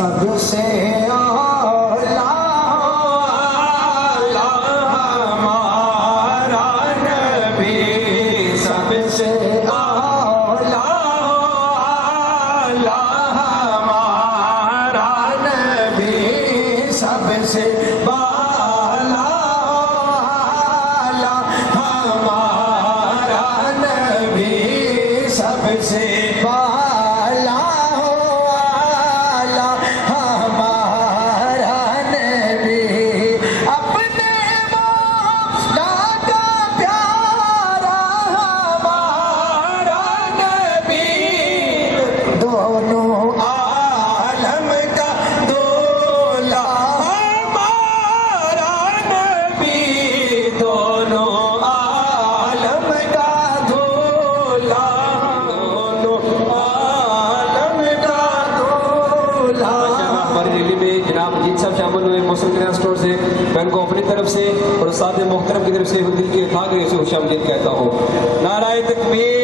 سب سے اولا ہمارا نبی، سب سے اولا ہمارا نبی، سب سے بالا ہمارا نبی، سب سے بالا ہمارا نبی، اپنے مولا کا پیارا ہمارا نبی، دونوں عالم کا دولا ہمارا نبی، دونوں عالم کا دولا، دونوں عالم کا دولا۔ ہماری ریلی میں جناب جیت صاحب شامل ہوئے موسم کرایہ اسٹور سے، میں ان کو اپنی طرف سے اور استاد محترم کی طرف سے دل کے تھا کہ اسے خوش آمدید کہتا ہوں۔ نعرہ تکبیر۔